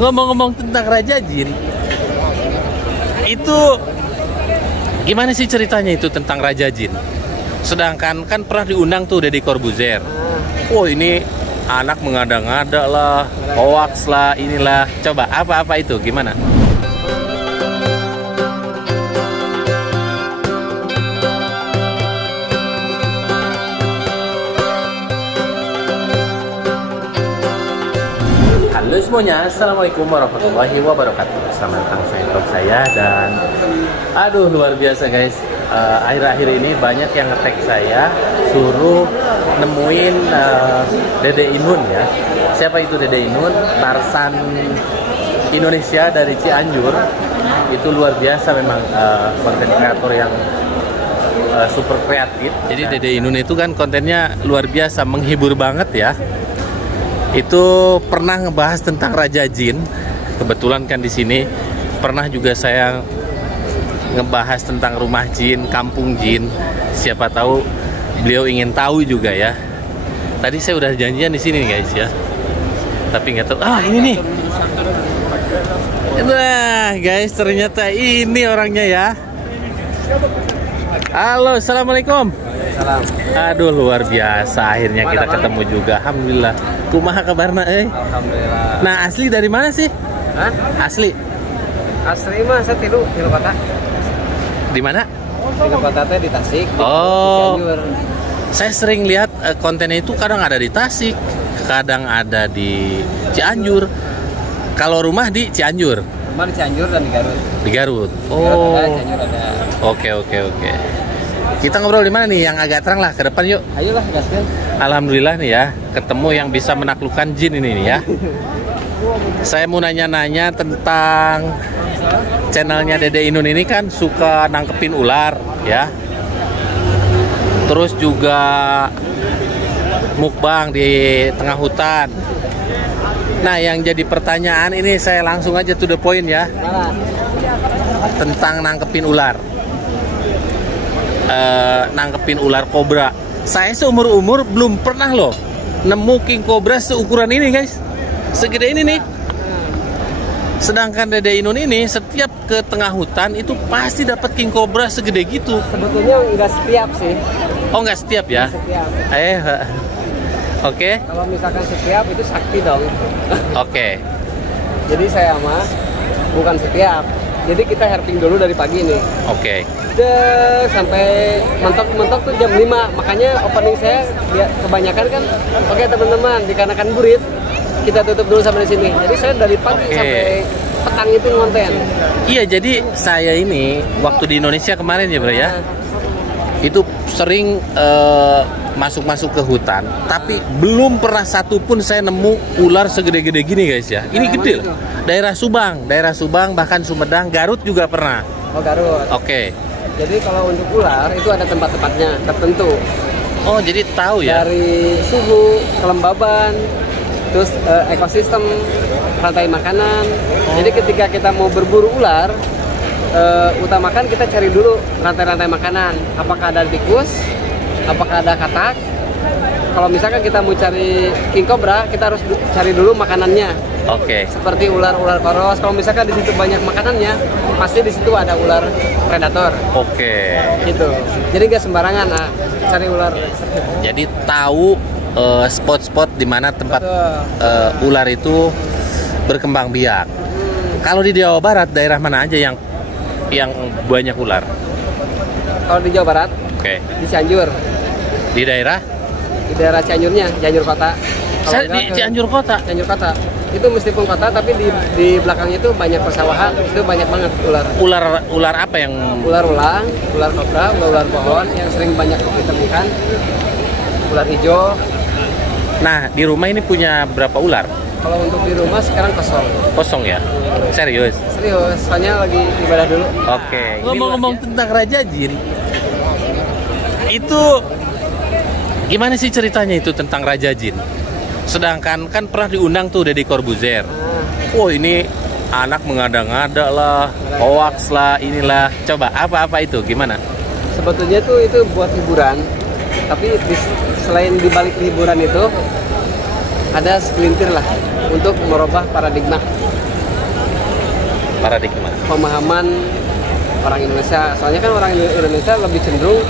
Ngomong-ngomong tentang Raja Jin, itu gimana sih ceritanya itu tentang Raja Jin? Sedangkan kan pernah diundang tuh Deddy Corbuzier. Oh ini anak mengada-ngada lah, hoax lah, inilah. Coba apa-apa itu gimana? Halo semuanya, assalamualaikum warahmatullahi wabarakatuh. Selamat datang di vlog saya dan aduh luar biasa guys. Akhir-akhir ini banyak yang nge-tag saya suruh nemuin Dede Inun ya. Siapa itu Dede Inun? Tarsan Indonesia dari Cianjur. Itu luar biasa memang, konten kreator yang super kreatif. Jadi Dede Inun itu kan kontennya luar biasa, menghibur banget ya. Itu pernah ngebahas tentang Raja Jin. Kebetulan kan di sini pernah juga saya ngebahas tentang rumah jin, kampung jin. Siapa tahu beliau ingin tahu juga ya. Tadi saya udah janjian di sini guys ya. Tapi nggak tahu. Ah ini nih. Nah guys, ternyata ini orangnya ya. Halo, assalamualaikum. Salam. Aduh luar biasa, akhirnya kita ketemu juga. Alhamdulillah. Kumaha kabarna Alhamdulillah. Nah asli dari mana sih? Hah? Asli Asli mah saya tilu kota. di mana? Tilu kota teh di Tasik. Oh. Di Cianjur. Saya sering lihat kontennya itu kadang ada di Tasik, kadang ada di Cianjur. Kalau rumah di Cianjur. Rumah di Cianjur dan di Garut. Di Garut. Garut Oh. ada, Cianjur ada. Oke. Kita ngobrol di mana nih? Yang agak terang lah, ke depan yuk. Ayolah gaskan. Alhamdulillah nih ya, ketemu yang bisa menaklukkan jin ini nih ya. Saya mau nanya-nanya tentang channelnya Dede Inun ini kan suka nangkepin ular ya. Terus juga mukbang di tengah hutan. Nah yang jadi pertanyaan ini saya langsung aja to the point ya. Tentang nangkepin ular. Nangkepin ular kobra. Saya seumur-umur belum pernah loh nemu king cobra seukuran ini guys. Segede ini nih. Sedangkan Dede Inun ini setiap ke tengah hutan itu pasti dapat king cobra segede gitu. Sebetulnya nggak setiap sih. Oh nggak setiap ya? Setiap. Oke. Kalau misalkan setiap itu sakti dong. Oke. Jadi saya mah bukan setiap. Jadi kita herping dulu dari pagi nih. Oke. Sampai mentok tuh jam 5. Makanya opening saya kebanyakan kan oke teman-teman dikarenakan burit kita tutup dulu sampai di sini. Jadi saya dari pagi sampai petang itu ngonten. Iya, jadi saya ini waktu di Indonesia kemarin ya bro ya. Itu sering masuk-masuk ke hutan, tapi belum pernah satu pun saya nemu ular segede-gede gini guys ya. Ini gede loh. Daerah Subang, bahkan Sumedang, Garut juga pernah. Oh Garut. Oke. Jadi kalau untuk ular itu ada tempat-tempatnya tertentu. Oh jadi tahu ya. Dari suhu, kelembaban, terus ekosistem, rantai makanan. Jadi ketika kita mau berburu ular, utamakan kita cari dulu rantai-rantai makanan. Apakah ada tikus? Apakah ada katak? Kalau misalkan kita mau cari king cobra, kita harus cari dulu makanannya. Oke. Seperti ular-ular koros. Kalau misalkan di situ banyak makanannya, pasti di situ ada ular predator. Oke. Gitu. Jadi nggak sembarangan cari ular. Jadi tahu spot-spot di mana tempat ular itu berkembang biak. Kalau di Jawa Barat daerah mana aja yang banyak ular? Kalau di Jawa Barat, di Cianjur. Di daerah? Di daerah Cianjurnya, Cianjur kota. Saya di Cianjur kota. Cianjur kota. Itu meskipun kota tapi di belakangnya itu banyak persawahan, itu banyak banget ular. Ular apa yang? Ular ulang, ular kobra, ular pohon yang sering banyak ditemukan. Ular hijau. Nah, di rumah ini punya berapa ular? Kalau untuk di rumah sekarang kosong. Kosong ya? Serius? Serius, soalnya lagi ibadah dulu. Oke. Ngomong-ngomong tentang Raja Jin, itu gimana sih ceritanya itu tentang Raja Jin? Sedangkan kan pernah diundang tuh Deddy Corbuzier. Oh ini anak mengada-ngada lah, hoax lah, inilah. Coba apa-apa itu gimana? Sebetulnya tuh itu buat hiburan. Tapi selain dibalik hiburan itu ada segelintir lah untuk merubah paradigma pemahaman orang Indonesia. Soalnya kan orang Indonesia lebih cenderung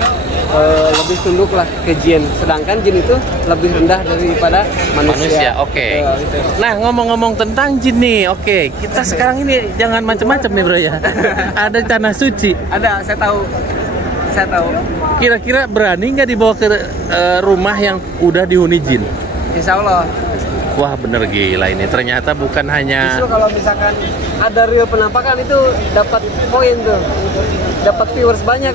lebih tunduk lah ke jin, sedangkan jin itu lebih rendah daripada manusia. Oke. Nah, ngomong-ngomong tentang jin nih, oke, kita sekarang ini jangan macam-macam nih bro ya. Ada tanah suci. Ada, saya tahu. Kira-kira berani nggak dibawa ke rumah yang udah dihuni jin? Insya Allah. Wah, bener gila ini. Ternyata bukan hanya. Justru kalau misalkan ada real penampakan itu dapat poin tuh, dapat viewers banyak.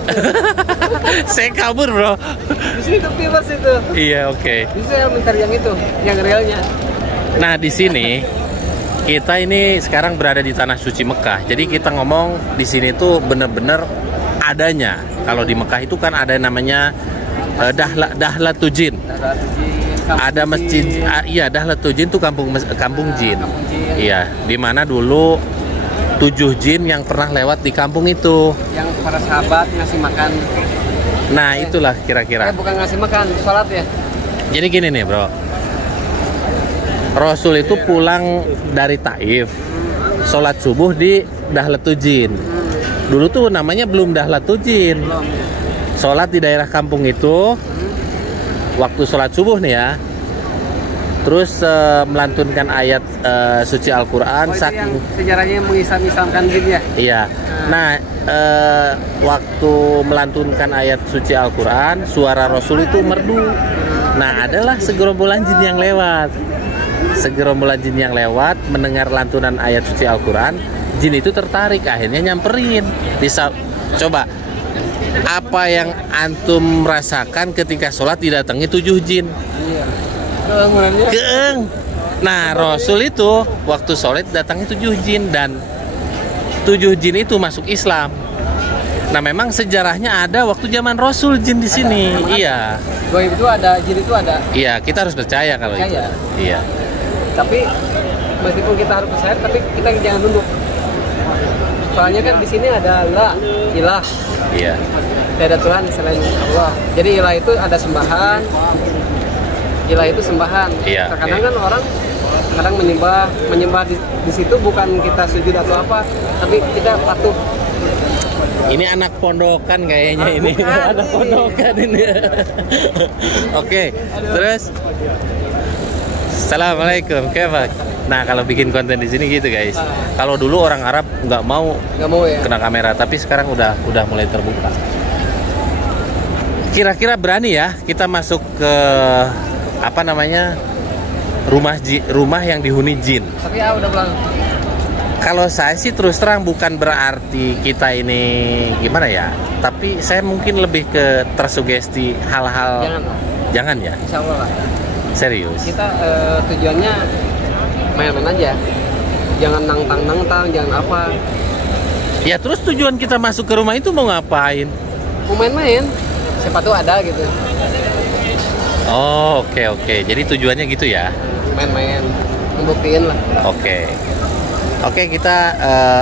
Saya kabur bro. Justru itu viewers itu. Iya, oke. Justru yang mencari yang itu, yang realnya. Nah, di sini kita ini sekarang berada di tanah suci Mekah. Jadi kita ngomong di sini tuh bener-bener adanya. Kalau di Mekah itu kan ada namanya Dahlatul Jin. Ada masjid, iya Dahlatul Jin tuh kampung jin. Iya, di mana dulu 7 jin yang pernah lewat di kampung itu. Yang para sahabat ngasih makan. Nah, itulah kira-kira. Bukan ngasih makan, sholat ya. Jadi gini nih, bro. Rasul itu pulang dari Taif, sholat subuh di Dahlatul Jin. Dulu tuh namanya belum Dahlatul Jin. Sholat di daerah kampung itu. Waktu sholat subuh nih ya, terus melantunkan ayat suci Al-Quran. Saking sejarahnya mengislamkan jin ya? Iya. Nah, waktu melantunkan ayat suci Al-Quran, suara Rasul itu merdu. Nah, adalah segerombolan jin yang lewat. Segerombolan jin yang lewat mendengar lantunan ayat suci Al-Quran, jin itu tertarik, akhirnya nyamperin. Coba, apa yang antum rasakan ketika sholat didatangi 7 jin? Iya. Keeng. Nah, Rasul itu waktu sholat datangi 7 jin dan 7 jin itu masuk Islam. Nah, memang sejarahnya ada waktu zaman Rasul jin di sini. Iya. Goib itu ada, jin itu ada. Iya, kita harus percaya kalau itu. Iya. Tapi meskipun kita harus percaya, tapi kita jangan tunduk. Soalnya kan di sini ada la ilah. Iya. Tidak ada Tuhan selain Allah. Jadi ilah itu ada sembahan. Ilah itu sembahan. Iya, Terkadang kan orang kadang menyembah di situ bukan kita sujud atau apa, tapi kita patuh. Ini anak pondokan kayaknya ini. Anak pondokan ini. Oke, terus Assalamualaikum, kebak. Nah, kalau bikin konten di sini gitu guys. Kalau dulu orang Arab nggak mau ya kena kamera, tapi sekarang udah mulai terbuka. Kira-kira berani ya kita masuk ke apa namanya rumah yang dihuni jin? Tapi ya udah bilang. Kalau saya sih terus terang bukan berarti kita ini gimana ya, tapi saya mungkin lebih ke tersugesti hal-hal. Jangan ya. Insya Allah lah. Serius. Kita tujuannya main-main aja, jangan nantang, jangan apa. Ya terus tujuan kita masuk ke rumah itu mau ngapain? Mau main-main, siapa tuh ada gitu. Oh, oke. Jadi tujuannya gitu ya? Main-main, ngebuktiin lah. Oke, kita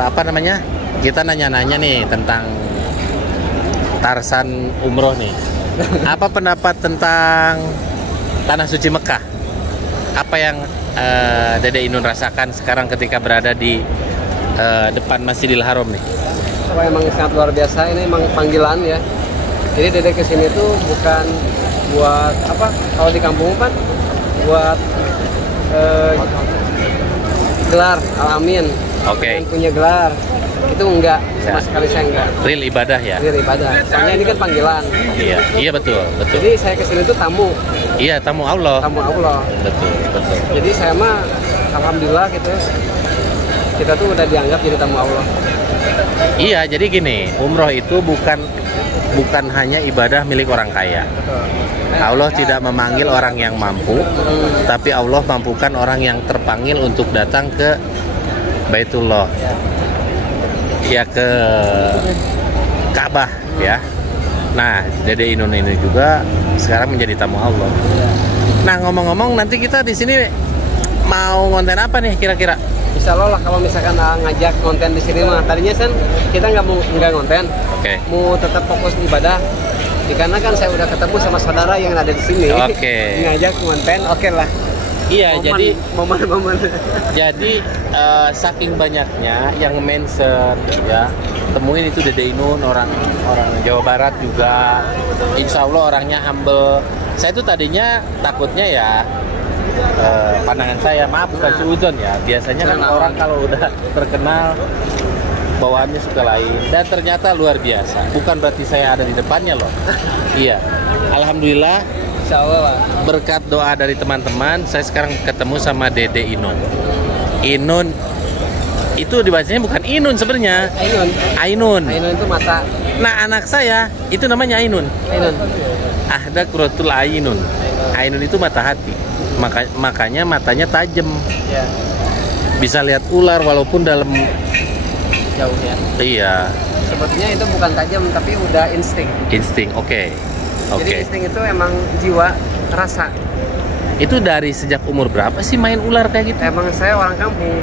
apa namanya? Kita nanya-nanya nih tentang Tarsan umroh nih. Apa pendapat tentang Tanah Suci Mekah? Apa yang Dede Inun rasakan sekarang ketika berada di depan Masjidil Haram nih? Wah, emang sangat luar biasa. Ini emang panggilan ya. Jadi Dede kesini tuh bukan buat apa? Kalau di kampung kan buat gelar Al-Amin. Oke. Punya gelar. Itu enggak, sama sekali saya enggak. Real ibadah ya? Real ibadah. Soalnya ini kan panggilan. Iya betul. Jadi saya kesini tuh tamu. Iya, tamu Allah. Betul. Jadi saya mah alhamdulillah gitu. Kita tuh udah dianggap jadi tamu Allah. Iya, jadi gini, umroh itu bukan hanya ibadah milik orang kaya. Allah tidak memanggil orang yang mampu, tapi Allah mampukan orang yang terpanggil untuk datang ke Baitullah. Ya, ke Ka'bah ya. Nah, Dede Inun ini juga sekarang menjadi tamu Allah. Nah, ngomong-ngomong, nanti kita di sini mau konten apa nih kira-kira? Insya Allah lah kalau misalkan ngajak konten di sini mah. Tadinya kan kita nggak konten. Oke. Mau tetap fokus ibadah. Karena kan saya udah ketemu sama saudara yang ada di sini. Oke. Ngajak konten, oke lah. Iya, jadi momen-momen. Jadi saking banyaknya yang mention ya, temuin itu Dede Inun, orang Jawa Barat juga. Insya Allah orangnya humble. Saya tuh tadinya takutnya ya pandangan saya, maaf bukan suudzon ya. Biasanya kan orang kalau udah terkenal bawaannya suka lain, dan ternyata luar biasa. Bukan berarti saya ada di depannya loh. Iya, alhamdulillah. Insya Allah, Pak. Berkat Doa dari teman-teman, saya sekarang ketemu sama Dede Inun. Inun itu dibacanya bukan Inun sebenarnya. Ainun. Ainun itu mata. Nah, anak saya itu namanya Ainun. Ahda Qurratul Ainun. Ainun itu mata hati. Makanya matanya tajam. Ya. Bisa lihat ular walaupun dalam Jauh ya. Iya. Sebetulnya itu bukan tajam tapi udah insting. Insting, oke. Jadi insting itu emang jiwa, rasa. Itu dari sejak umur berapa sih main ular kayak gitu? Emang saya orang kampung.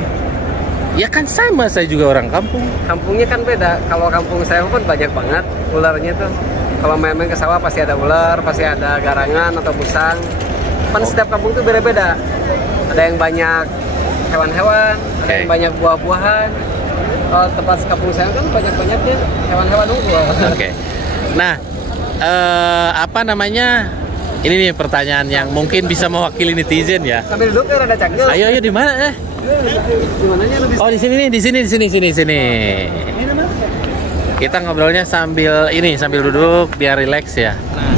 Ya kan sama, saya juga orang kampung. Kampungnya kan beda. Kalau kampung saya pun banyak banget ularnya tuh. Kalau main-main ke sawah pasti ada ular, pasti ada garangan atau musang. Kan setiap kampung tuh beda-beda. Ada yang banyak hewan-hewan, ada yang banyak buah-buahan. Kalau tempat kampung saya kan banyak-banyaknya hewan-hewan unggul. Oke. Nah, apa namanya? Ini nih pertanyaan yang mungkin bisa mewakili netizen ya. Sambil duduk kan ada cangkel. Ayo di mana? Di mananya lebih. Oh, di sini. Kita ngobrolnya sambil duduk biar rileks ya. Nah,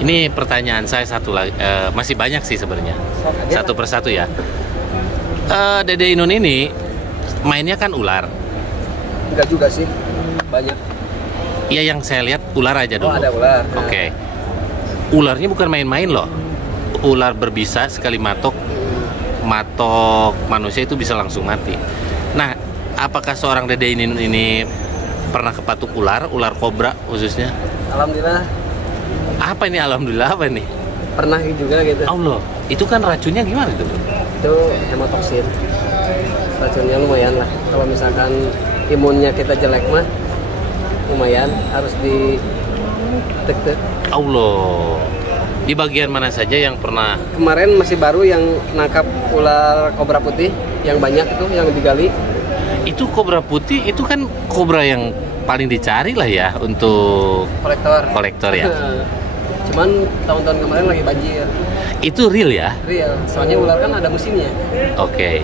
ini pertanyaan saya satu lagi, masih banyak sih sebenarnya. Satu persatu ya. Dede Inun ini mainnya kan ular. Enggak juga sih. Banyak. Iya, yang saya lihat ular aja dulu. Oh, ada ular. Oke. Ularnya bukan main-main loh. Ular berbisa sekali matok manusia itu bisa langsung mati. Nah, apakah seorang Dede Inun ini pernah kepatuk ular kobra khususnya? Alhamdulillah. Apa ini alhamdulillah apa nih? Pernah juga gitu. Allah, itu kan racunnya gimana tuh? Itu hemotoksin. Racunnya lumayan lah. Kalau misalkan imunnya kita jelek mah lumayan, harus di tek-tek. Allah. Di bagian mana saja yang pernah? Kemarin masih baru yang nangkap ular kobra putih yang banyak itu yang digali. Itu kobra putih itu kan kobra yang paling dicari lah ya untuk kolektor ya. Cuman tahun-tahun kemarin lagi banjir. Itu real ya? Real. Soalnya ular kan ada musimnya. Oke.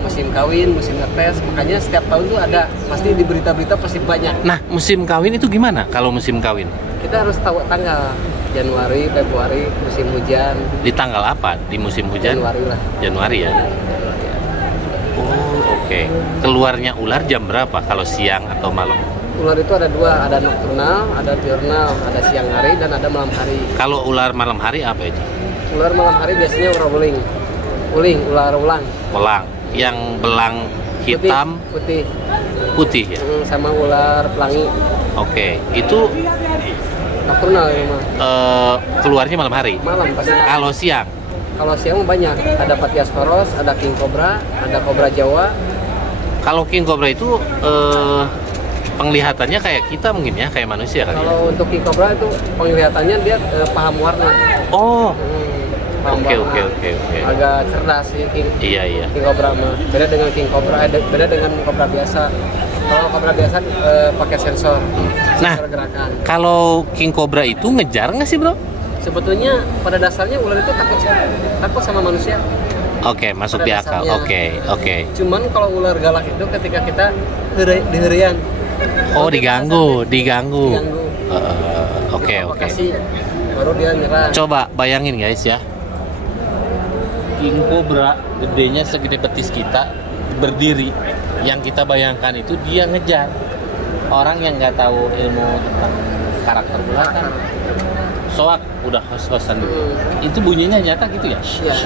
Musim kawin, musim ngetes, makanya setiap tahun tuh ada. Pasti di berita-berita pasti banyak. Nah, musim kawin itu gimana kalau musim kawin? Kita harus tahu tanggal. Januari, Februari, musim hujan. Di tanggal apa? Di musim hujan? Januari lah. Januari ya? Oh, oke. Keluarnya ular jam berapa? Kalau siang atau malam? Ular itu ada dua, ada nokturnal, ada diurnal, ada siang hari dan ada malam hari. Kalau ular malam hari apa itu? Ular malam hari biasanya ular ular ulang. Belang, yang belang hitam, putih ya. Sama ular pelangi. Oke, itu nokturnal ya mah. Keluarnya malam hari. Malam pasti. Kalau siang? Kalau siang banyak, ada Pathiasporos, ada king cobra, ada kobra Jawa. Kalau king cobra itu penglihatannya kayak kita mungkin ya, kayak manusia kan? Kalau untuk king cobra itu penglihatannya dia paham warna. Oh. Oke. Agak cerdas sih king. Iya. King cobra mah. Beda dengan king cobra, beda dengan kobra biasa. Kalau kobra biasa pakai sensor. Nah, sensor gerakan. Kalau king cobra itu ngejar nggak sih bro? Sebetulnya pada dasarnya ular itu takut sama manusia. Oke, masuk di akal. Oke. Cuman kalau ular galak itu ketika kita diherian. Oh, diganggu. Oke. Baru dia nyerang. Coba bayangin guys ya. King cobra gedenya segede betis kita berdiri. Yang kita bayangkan itu dia ngejar orang yang nggak tahu ilmu tentang karakter ular kan. Soak udah host-hostan dulu. Itu bunyinya nyata gitu ya? Iya.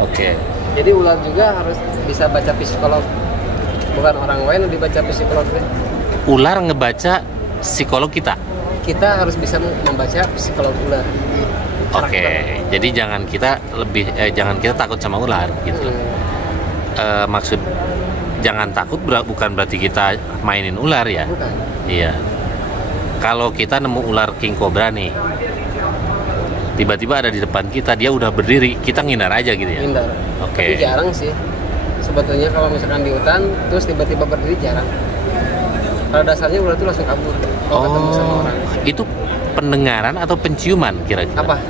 Oke. Jadi ular juga harus bisa baca psikolog. Bukan orang lain yang dibaca psikolognya. Ular ngebaca psikolog kita. Kita harus bisa membaca psikolog ular. Oke. Jadi jangan kita takut sama ular gitu. Maksud jangan takut bukan berarti kita mainin ular ya. Bukan. Iya. Kalau kita nemu ular king cobra nih, tiba-tiba ada di depan kita, dia udah berdiri, kita ngindar aja gitu ya. Ngindar. Oke. Tapi jarang sih. Sebetulnya kalau misalkan di hutan terus tiba-tiba berdiri jarang. Pada dasarnya ular itu langsung kabur kalau ketemu sama orang. Itu pendengaran atau penciuman kira-kira? Apa?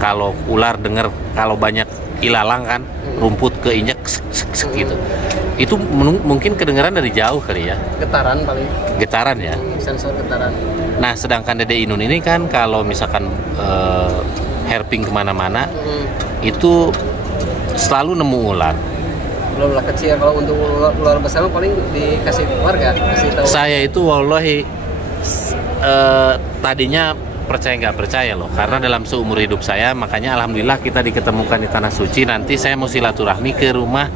Kalau ular dengar kalau banyak ilalang kan, rumput keinjak gitu. Itu mungkin kedengaran dari jauh kali ya. Getaran paling. Getaran ya. Sensor getaran. Nah, sedangkan Dede Inun ini kan kalau misalkan herping kemana-mana, itu selalu nemu ular. Kalau ular kecil, kalau untuk ular besar paling dikasih warga, kasih tahu. Saya itu wallahi tadinya percaya nggak percaya loh, karena dalam seumur hidup saya, makanya alhamdulillah kita diketemukan di Tanah Suci. Nanti saya mau silaturahmi ke rumah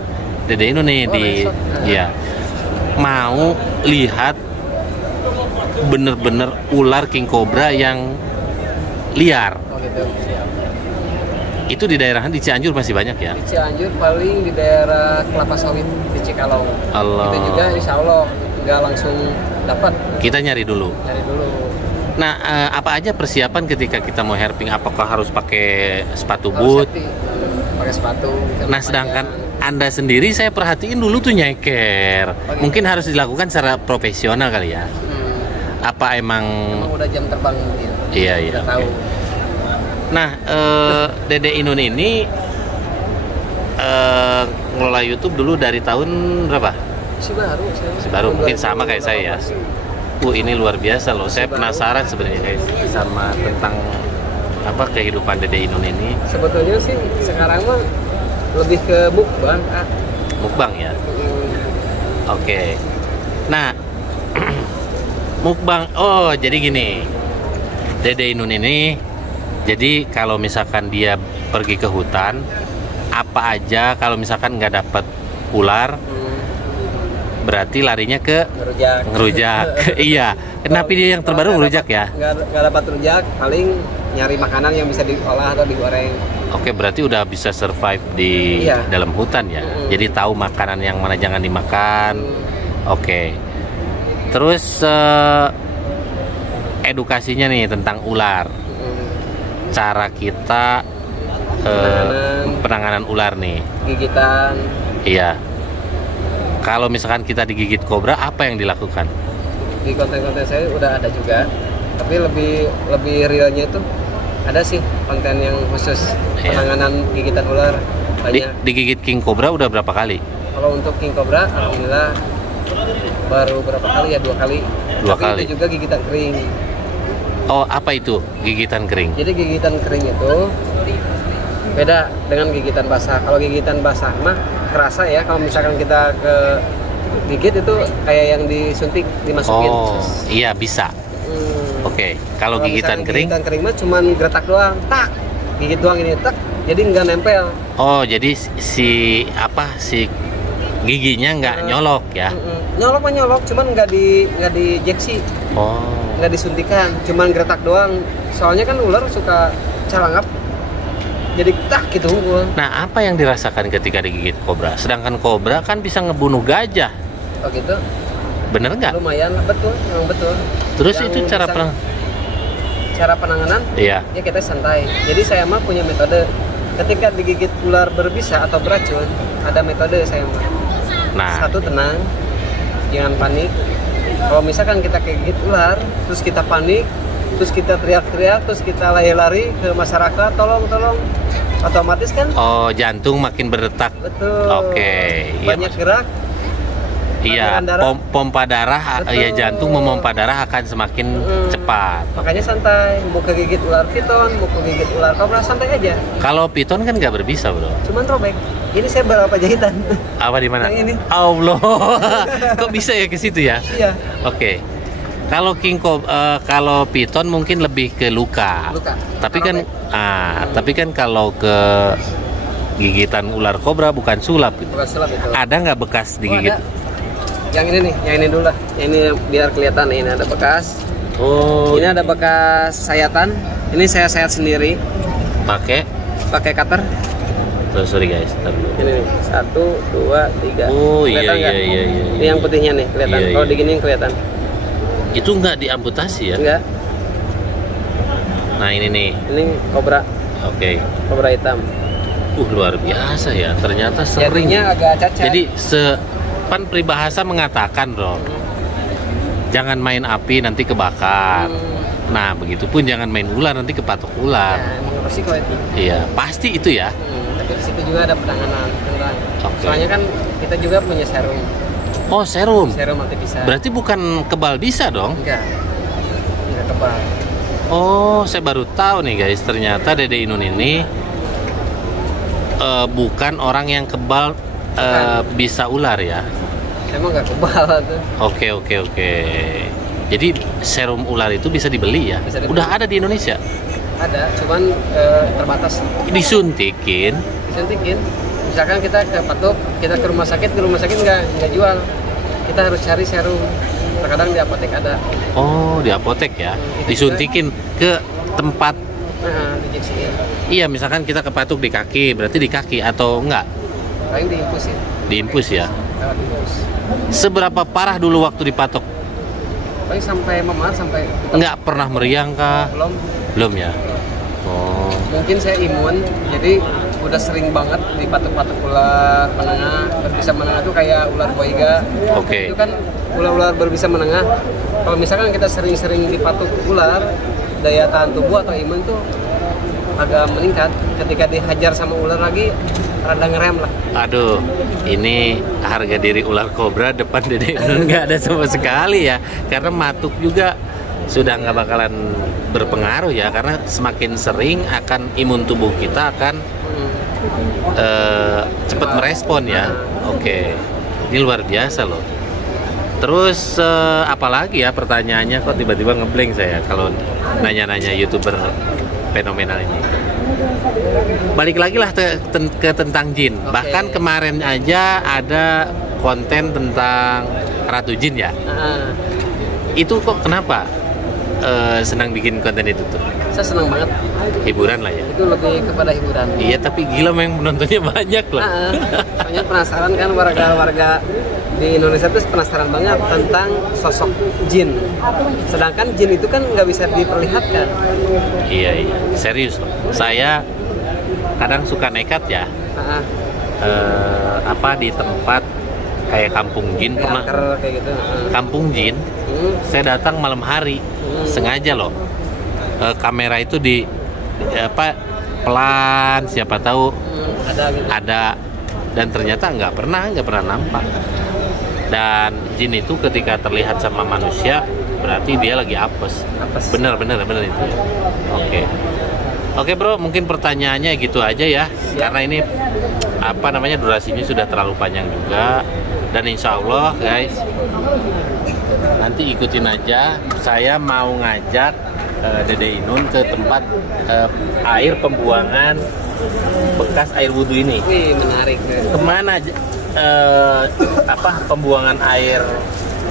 Dede Inun nih ya, mau lihat bener-bener ular king cobra yang liar. Oh gitu. Itu di daerah di Cianjur masih banyak ya? Di Cianjur paling di daerah Kelapa Sawit di Cikalong. Allah. Itu juga insya Allah nggak langsung dapat. Kita nyari dulu. Nyari dulu. Nah, apa aja persiapan ketika kita mau herping? Apakah harus pakai sepatu boot? Pakai sepatu. Nah, sedangkan Anda sendiri saya perhatiin dulu tuh nyeker. Mungkin harus dilakukan secara profesional kali ya. Apa emang udah jam terbang gitu. Iya. Udah tahu. Nah, Dede Inun ini ngelola YouTube dulu dari tahun berapa? Masih baru. Masih baru, mungkin sama kayak saya ya. Ini luar biasa loh. Saya penasaran sebenarnya guys sama tentang apa kehidupan Dede Inun ini. Sebetulnya sih sekarang mah lebih ke mukbang. Mukbang ya. Oke. Nah, mukbang. Oh, jadi gini. Dede Inun ini, jadi kalau misalkan dia pergi ke hutan, apa aja kalau misalkan nggak dapat ular, berarti larinya ke ngerujak. Iya. Kenapa dia yang terbaru ngerujak ya? Nggak dapat rujak, paling nyari makanan yang bisa diolah atau digoreng. Oke, berarti udah bisa survive di dalam hutan ya. Jadi tahu makanan yang mana jangan dimakan. Oke. Terus edukasinya nih tentang ular. Cara kita penanganan ular nih. Gigitan. Iya. Kalau misalkan kita digigit kobra, apa yang dilakukan? Di konten-konten saya udah ada juga, tapi lebih realnya itu ada sih konten yang khusus penanganan gigitan ular. Digigit king cobra udah berapa kali? Kalau untuk king cobra, alhamdulillah baru berapa kali ya, 2 kali. Dua tapi kali. Itu juga gigitan kering. Oh, apa itu gigitan kering? Jadi gigitan kering itu beda dengan gigitan basah. Kalau gigitan basah mah kerasa ya, kalau misalkan kita ke gigit itu kayak yang disuntik, dimasukin. Oh, iya bisa. Oke. Kalau gigitan kering? Gigitan kering mah cuman geretak doang, tak, gigit doang ini, tak, jadi nggak nempel. Oh, jadi si giginya nggak nyolok ya? Nyolok mah nyolok, cuman nggak diinjeksi. Oh. Nggak disuntikan, cuman geretak doang. Soalnya kan ular suka calangap, jadi tak gitu. Nah, apa yang dirasakan ketika digigit kobra? Sedangkan kobra kan bisa ngebunuh gajah. Oh gitu? Bener nggak? Lumayan, betul, memang betul. Terus yang itu cara penanganan? Iya. Ya kita santai. Jadi saya mah punya metode. Ketika digigit ular berbisa atau beracun, ada metode saya mah. Nah. Satu, tenang, jangan panik. Kalau misalkan kita kegigit ular, terus kita panik, terus kita teriak-teriak, terus kita lari-lari ke masyarakat, tolong, otomatis kan? Oh, jantung makin berdetak. Betul. Oke. Banyak gerak. Iya, pompa darah, ya jantung memompa darah akan semakin cepat. Makanya santai, mau kegigit ular piton, mau kegigit ular kobra, santai aja. Kalau piton kan nggak berbisa, bro. Cuman robek. Ini saya berapa jahitan? Apa di mana? Yang ini. Allah, kok bisa ya ke situ ya? Iya. Oke. Kalau kalau piton mungkin lebih ke luka. Tapi kan, tapi kan kalau ke gigitan ular kobra bukan sulap gitu. Bukan sulap itu. Ada nggak bekas digigit? Yang ini nih, yang ini dulu lah. Yang ini biar kelihatan, ini ada bekas. Oh. Ini ada bekas sayatan. Ini saya sayat sendiri. Pakai cutter. Sorry guys, ini nih, 1, 2, 3. Oh kelihatan iya. Ini yang putihnya nih kelihatan. Kalau diginiin kelihatan. Itu nggak diamputasi ya? Enggak. Nah ini nih. Ini kobra. Oke. Kobra hitam. Luar biasa ya. Ternyata sering. Jadinya agak cacat. Jadi pan peribahasa mengatakan dong, jangan main api nanti kebakar. Nah, begitupun jangan main ular nanti kepatok ular. Ya, emang resiko itu. Iya, pasti itu ya. Tapi di situ juga ada penanganan. Oke. Soalnya kan kita juga punya serum. Oh, serum. Serum nanti bisa. Berarti bukan kebal bisa dong? Enggak kebal. Oh, saya baru tahu nih guys, ternyata Dede Inun ini bukan orang yang kebal bisa ular ya. Saya mah nggak kebal tuh. Oke. Jadi serum ular itu bisa dibeli ya? Bisa dibeli. Udah ada di Indonesia? Ada, cuman terbatas. Disuntikin? Disuntikin. Misalkan kita ke patok, kita ke rumah sakit nggak jual. Kita harus cari serum. Terkadang di apotek ada. Oh, di apotek ya? Disuntikin ke tempat. Diinjeksiin. Iya, misalkan kita kepatuk di kaki, berarti di kaki atau enggak? Paling diinfusin. Diinfus ya? Diinfus. Seberapa parah dulu waktu dipatok? Paling sampai memar, sampai... Nggak pernah meriang kah? Belum ya? Oh. Mungkin saya imun, jadi udah sering banget dipatok-patok ular menengah. Berbisa menengah tuh kayak ular boiga. Oke. Itu kan ular-ular berbisa menengah. Kalau misalkan kita sering-sering dipatok ular, daya tahan tubuh atau imun tuh agak meningkat. Ketika dihajar sama ular lagi, rada ngerem lah. Aduh, ini harga diri ular kobra depan Dede Inun nggak ada sama sekali ya. Karena matuk juga sudah nggak bakalan berpengaruh ya. Karena semakin sering akan imun tubuh kita akan cepat merespon ya. Oke, ini luar biasa loh. Terus apalagi ya pertanyaannya, kok tiba-tiba ngeblank saya kalau nanya-nanya YouTuber fenomenal ini. Balik lagi lah ke tentang jin. Oke. Bahkan kemarin aja ada konten tentang Ratu Jin ya. Itu kok kenapa senang bikin konten itu tuh? Saya senang banget. Hiburan lah ya. Itu lebih kepada hiburan. Iya, tapi gila memang penontonnya banyak loh. Soalnya penasaran kan warga-warga di Indonesia tuh penasaran banget tentang sosok jin. Sedangkan jin itu kan nggak bisa diperlihatkan. Iya, serius loh. Saya kadang suka nekat ya. Di tempat kayak kampung jin pernah. Kayak gitu. Kampung jin, saya datang malam hari, sengaja loh. Kamera itu pelan, siapa tahu ada, dan ternyata nggak pernah nampak. Dan jin itu ketika terlihat sama manusia berarti dia lagi apes. Bener itu. Oke bro, mungkin pertanyaannya gitu aja ya. Karena ini durasinya sudah terlalu panjang juga. Dan insya Allah guys, nanti ikutin aja. Saya mau ngajak Dede Inun ke tempat air pembuangan bekas air wudhu ini. Wih, menarik. Kemana pembuangan air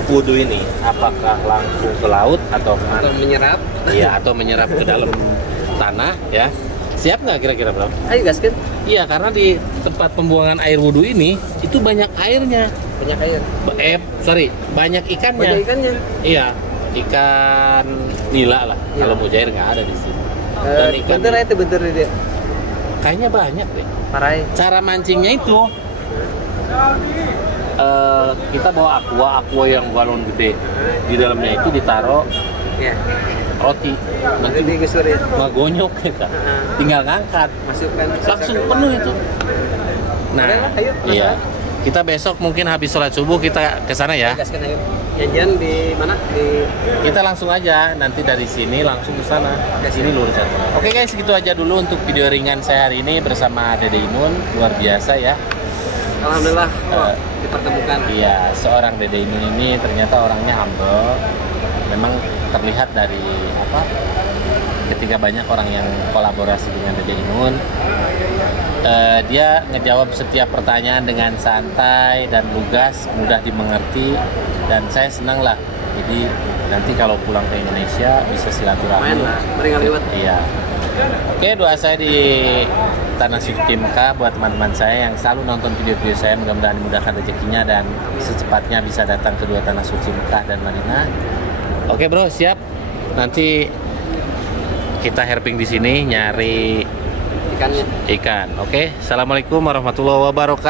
wudhu ini? Apakah langsung ke laut atau kemana? Atau menyerap? Iya, atau menyerap ke dalam tanah ya. Siap nggak kira-kira bro? Ayo gaskin. Iya, karena di tempat pembuangan air wudhu ini itu banyak airnya. Banyak air. Banyak ikannya. Banyak ikannya. Iya, ikan nila lah. Ya. Kalau mujair nggak ada di sini. Bentar dia. Kayaknya banyak deh. Parai. Cara mancingnya itu kita bawa aqua yang galon gede. Di dalamnya itu ditaruh roti. Nanti digusurin. Ngagonyok kita. Tinggal ngangkat. Masukkan. Langsung penuh itu. Nah, ayo, iya. Kita besok mungkin habis sholat subuh kita ke sana ya. Gaskan ayo. Janjian di mana? Kita langsung aja nanti dari sini langsung ke sana. Ke sini lurus aja. Oke guys, segitu aja dulu untuk video ringan saya hari ini bersama Dede Inun. Luar biasa ya. Alhamdulillah dipertemukan. Iya, seorang Dede Inun ini ternyata orangnya humble. Memang terlihat dari ketika banyak orang yang kolaborasi dengan Dede Inun, dia ngejawab setiap pertanyaan dengan santai dan lugas, mudah dimengerti, dan saya senang lah. Jadi nanti kalau pulang ke Indonesia bisa silaturahmi. Main lah, meringan liwat. Iya. Oke, doa saya di Tanah Suci Mekah buat teman-teman saya yang selalu nonton video-video saya, mudah-mudahan dimudahkan rezekinya dan secepatnya bisa datang ke dua Tanah Suci Mekah dan Madinah. Oke bro, siap. Nanti kita herping di sini nyari ikannya. Ikan. Oke. Assalamualaikum warahmatullahi wabarakatuh.